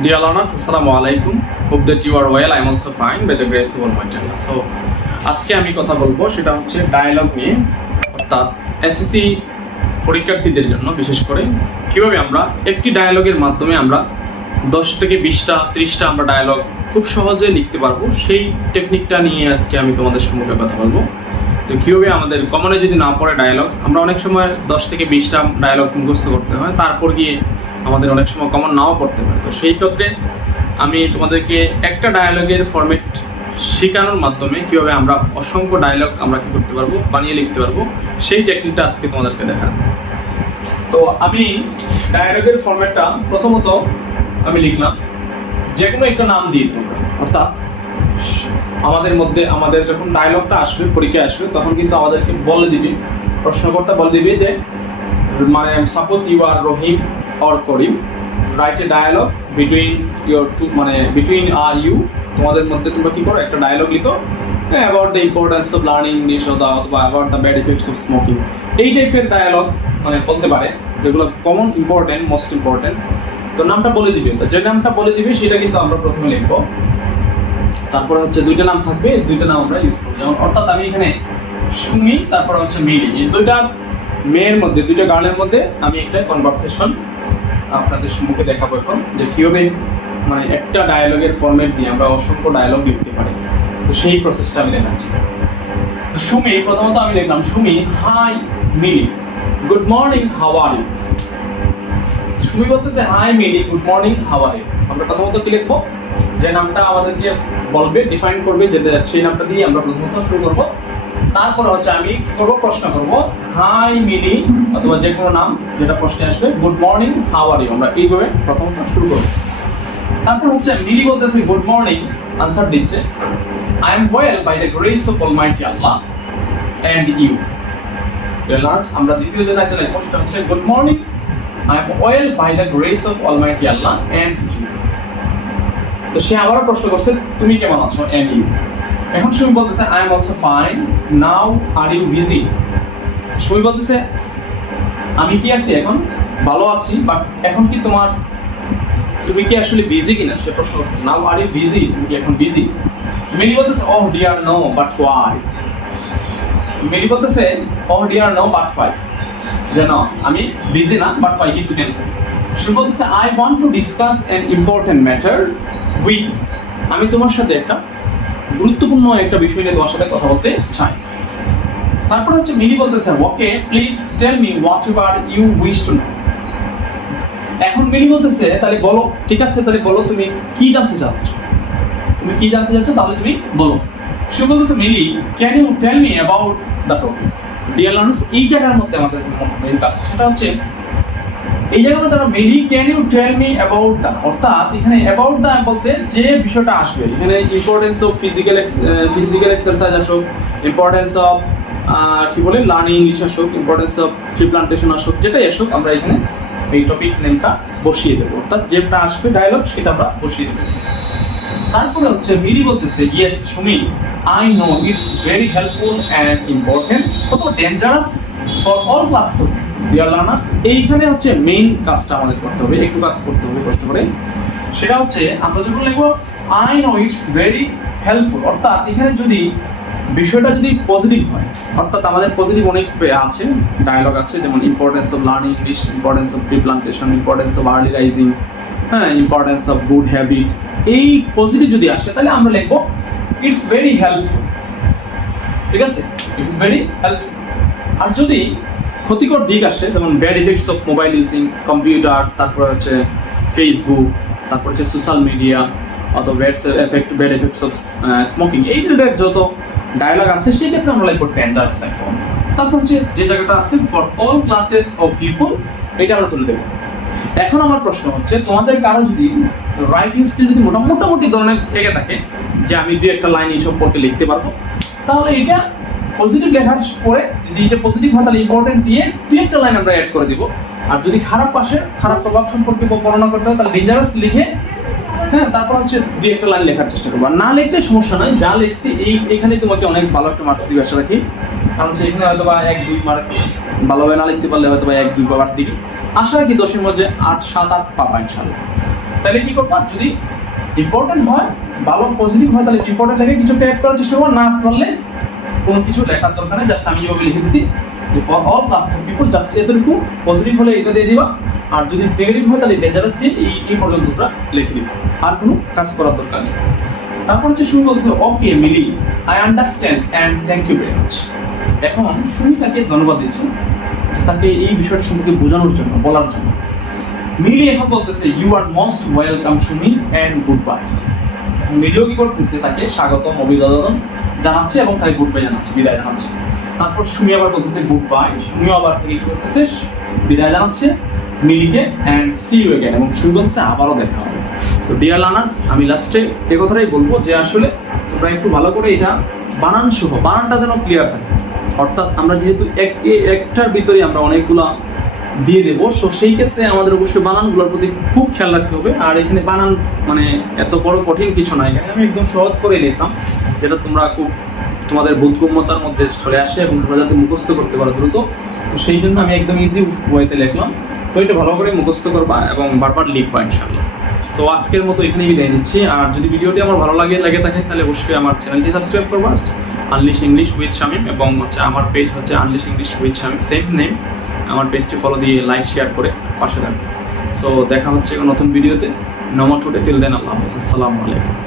Dear learners, Assalamu alaikum. Hope that you are well. I am also fine by the grace of Almighty Allah. So, আজকে আমি কথা বলবো সেটা হচ্ছে dialogue নিয়ে, অর্থাৎ এসএসসি পরীক্ষার্থীদের জন্য বিশেষ করে কিভাবে আমরা একটি ডায়ালগের মাধ্যমে আমরা 10 থেকে 20টা 30টা আমরা ডায়ালগ খুব সহজে লিখতে পারবো, সেই টেকনিকটা নিয়ে আজকে আমি তোমাদের সম্মুখে কথা বলবো। তো কীভাবে আমাদের কমনে যদি না পড়ে ডায়ালগ, আমরা অনেক সময় 10 থেকে 20টা ডায়ালগ মুখস্থ করতে হয়, তারপর গিয়ে আমাদের অনেক সময় কমন নাও পড়তে পারে। তো সেই ক্ষেত্রে আমি তোমাদেরকে একটা ডায়ালগের ফরম্যাট শেখানোর মাধ্যমে কীভাবে আমরা অসংখ্য ডায়ালগ আমরা কী করতে পারবো, বানিয়ে লিখতে পারবো, সেই টেকনিকটা আজকে তোমাদেরকে দেখাবো। তো আমি ডায়ালগের ফরম্যাটটা প্রথমত আমি লিখলাম, যে কোনো একটা নাম দিয়ে দেবো। অর্থাৎ আমাদের যখন ডায়ালগটা আসবে, পরীক্ষায় আসবে, তখন কিন্তু আমাদেরকে বলে দিবে, প্রশ্নকর্তা বলে দিবে যে মানে suppose you are Rahim or Karim, right a dialogue between your two, মানে বিটুইন আর ইউ, তোমাদের মধ্যে তোমরা কী করো, একটা ডায়ালগ লিখো about the importance of learning English অথবা about the bad effects of smoking. এই টাইপের ডায়ালগ মানে বলতে পারে, যেগুলো কমন ইম্পর্টেন্ট, মোস্ট ইম্পর্টেন্ট। তো নামটা বলে দিবে, তো যে নামটা বলে দিবে সেটা কিন্তু আমরা প্রথমে লিখবো। তারপরে হচ্ছে দুইটা নাম থাকবে, দুইটা নাম আমরা ইউজ করবো। যেমন অর্থাৎ আমি এখানে সুমি, তারপরে হচ্ছে মিলি, এই দুইটা মেয়ের মধ্যে, দুইটা গার্লের মধ্যে আমি একটা কনভারসেশন আপনাদের সম্মুখে দেখাবো এখন, যে কীভাবে মানে একটা ডায়ালগের ফরম্যাট দিয়ে আমরা অসংখ্য ডায়ালগ লিখতে পারি। তো সেই প্রসেসটা আমি দেখাচ্ছি। তো সুমি, প্রথমত আমি লিখলাম Sumi, hi Mili, good morning, how are you. Sumi বলতেছে hi Mili, good morning, how are you. আমরা প্রথমত কি লিখবো, যে নামটা আমাদেরকে বলবে, ডিফাইন করবে, যেটা সেই নামটা দিয়ে আমরা প্রথমত শুরু করবো। তারপরে হচ্ছে আমি কি করবো, প্রশ্ন করবো, হাই মিলি, অথবা যে কোনো নাম যেটা প্রশ্নে আসবে, good morning, how are you. আমরা এইভাবে প্রথমত শুরু করবো। তারপর হচ্ছে মিলি বলতেছে গুড মর্নিং, আনসার দিচ্ছে I am well by the grace of almighty Allah and you. Learners, আমরা দ্বিতীয় যেটা একটা লিখবো সেটা হচ্ছে good morning, I am well by the grace of almighty Allah and you. তো সে আবারও প্রশ্ন করছে তুমি কেমন আছো, অ্যান্ড ইউ। এখন সুমি বলতেছে I am also fine, now are you busy. Sumi বলতেছে আমি কি আছি, এখন ভালো আছি, বাট এখন কি তুমি কি আসলে বিজি কিনা, সে প্রশ্ন করতেছে। নাও আর ইউ বিজি, তুমি কি এখন বিজি। মিলি বলতেছে ওহ ডিয়ার নো বাট হোয়াই। মিলি বলতেছে ওহ ডিয়ার নো বাট হোয়াই, যে না আমি বিজি না, বাট হোয়াই, কিন্তু কেন। সুমি বলতেছে I want to discuss an important matter with you. আমি তোমার সাথে একটা গুরুত্বপূর্ণ একটা বিষয় নিয়ে তোমার সাথে কথা বলতে চাই। তারপর হচ্ছে মিলি বলতেছে okay please tell me whatever you wish to know. এখন মিলি বলতেছে তাহলে বলো, ঠিক আছে তাহলে বলো তুমি কি জানতে চাচ্ছ, তুমি কি জানতে চাচ্ছ, তাহলে তুমি বলো। সে বলতেছে Mili can you tell me about the topic. Dear learners, এই জায়গার মধ্যে আমাদের মেইন কাজ সেটা হচ্ছে এই জায়গার মধ্যে আমরা Mili can you tell me about the, অর্থাৎ এখানে অ্যাবাউট দ্য বলতে যে বিষয়টা আসবে, এখানে ইম্পর্টেন্স অফ ফিজিক্যাল এক্সারসাইজ আসুক, ইম্পর্টেন্স অফ কি বলে লার্নিং ইংলিশ আসুক, ইম্পর্টেন্স অফ ট্রি প্লান্টেশন আসুক, যেটাই আসুক আমরা এখানে এই টপিক নেমটা বসিয়ে দেবো। অর্থাৎ যেটা আসবে ডায়ালগ সেটা আমরা বসিয়ে দেবো। তারপরে হচ্ছে মিলি বলতেছে yes Sumi, I know it's very helpful and important অথবা dangerous for all classes of dear learners. এইখানে হচ্ছে মেইন কাজটা আমাদের করতে হবে, একটু কাজ করতে হবে কষ্ট করে। সেটা হচ্ছে আমরা যখন লিখবো I know it's very helpful, অর্থাৎ এখানে যদি বিষয়টা যদি পজিটিভ হয়, অর্থাৎ আমাদের পজিটিভ অনেক আছে ডায়ালগ আছে, যেমন importance of learning English, importance of tree plantation, importance of early rising, হ্যাঁ, ইম্পর্টেন্স অফ গুড হ্যাবিট। এই পজিটিভ যদি আসে তাহলে আমরা লিখবো ইটস ভেরি হেল্পফুল, ঠিক আছে, ইটস ভেরি হেল্পফুল। আর যদি ক্ষতিকর দিক আসে, যেমন bad effects of mobile using, computer, তারপর হচ্ছে ফেসবুক, তারপর হচ্ছে সোশ্যাল মিডিয়া, অথবা ব্যাড এফেক্টস অফ স্মোকিং, এই রিলেটেড যত ডায়ালগ আছে সেই ক্ষেত্রে আমরা লিখবো ডেঞ্জারাস থাকবো। তারপর হচ্ছে যে জায়গাটা আছে for all classes of people, এটা আমরা তুলে দেবো। এখন আমার প্রশ্ন হচ্ছে তোমাদের কারো যদি রাইটিং স্কিল যদি মোটামুটি ধরনের থেকে থাকে, যে আমি দুই একটা লাইন এই সম্পর্কে লিখতে পারবো, তাহলে এটা পজিটিভ লেখার পরে যদি এটা পজিটিভ হয় তাহলে ইম্পর্টেন্ট দিয়ে দুই একটা লাইন আমরা অ্যাড করে দিব। আর যদি খারাপ পাশে খারাপ প্রভাব সম্পর্কে বর্ণনা করতে হয় তাহলে ডেঞ্জারাস লিখে, হ্যাঁ, তারপর হচ্ছে দুই একটা লাইন লেখার চেষ্টা করবো। আর না লিখতে সমস্যা নাই, যা লিখছি এইখানে তোমাকে অনেক ভালো একটা মার্কস দিবে আশা রাখি, কারণ সেখানে হয়তো বা 1-2 মার্ক ভালোভাবে না লিখতে পারলে হয়তো বা 1-2 পাওয়ার দিকে আশা রাখি 10-এর মধ্যে 8-7-8 পাবা ইনশাআল্লাহ। তাহলে কি করবা, যদি ইম্পর্টেন্ট হয়, ভালো পজিটিভ হয়, তাহলে ইম্পর্টেন্ট লেখে কিছু অ্যাড করার চেষ্টা করবা, না পারলে কোনো কিছু লেখার দরকার নেই, জাস্ট আমি যেভাবে লিখে দিচ্ছি for all classes of people, just এতটুকু। পজিটিভ হলে এটা দিয়ে দিবা, আর যদি নেগেটিভ হয় তাহলে ডেঞ্জারাস দিয়ে এই পর্যন্তটা লিখে দিবা, আর কোনো কাজ করার দরকার নেই। তারপর হচ্ছে সুমি বলছে, okay Mili, I understand and thank you very much. এখন সুমি তাকে ধন্যবাদ দিচ্ছে যে তাকে এই বিষয়টা সম্পর্কে বোঝানোর জন্য, বলার জন্য। মিলি এখন বলতেছে, you are most welcome Sumi and goodbye. মিলিও কি করতেছে, তাকে স্বাগতম, অভিবাদন জানাচ্ছে এবং তাকে গুড বাই জানাচ্ছে, বিদায় জানাচ্ছে। তারপর সুমি আবার বলতেছে গুড বাই, সুমিও আবার কি করতেছে, বিদায় জানাচ্ছে মিলিকে, অ্যান্ড সি ইউ অ্যাগেন, এবং সুমি বলছে আবারও দেখা হবে। তো ডিয়ার লার্নার্স, আমি লাস্টে এই কথাটাই বলবো যে আসলে তোমরা একটু ভালো করে এটা বানান সহ, বানানটা যেন ক্লিয়ার থাকে। অর্থাৎ আমরা যেহেতু একটার ভিতরে আমরা অনেকগুলা দিয়ে দেবো, সো সেই ক্ষেত্রে আমাদের অবশ্যই বানানগুলোর প্রতি খুব খেয়াল রাখতে হবে। আর এখানে বানান মানে এত বড় কঠিন কিছু নয়, এখানে আমি একদম সহজ করে লিখতাম, যেটা তোমরা খুব তোমাদের বোধগম্যতার মধ্যে চলে আসে এবং তোমরা যাতে মুখস্থ করতে পারো দ্রুত। তো সেই জন্য আমি একদম ইজি ওয়েতে লিখলাম। তো এটা ভালো করে মুখস্থ করবা এবং বারবার লিখবা ইনশাআল্লাহ। তো আজকের মতো এখানেই বিদায় নিচ্ছি। আর যদি ভিডিওটি আমার ভালো লেগে থাকে তাহলে অবশ্যই আমার চ্যানেলটি সাবস্ক্রাইব করবা, আনলিশ ইংলিশ উইথ শামীম, এবং হচ্ছে আমার পেজ হচ্ছে unleash English with Shamim, same name. আমার পেজটি ফলো দিয়ে লাইক শেয়ার করে পাশে থাকবে। সো দেখা হচ্ছে নতুন ভিডিওতে। নমো টুডে, টিল দেন আল্লাহ হাফেজ, আসসালামু আলাইকুম।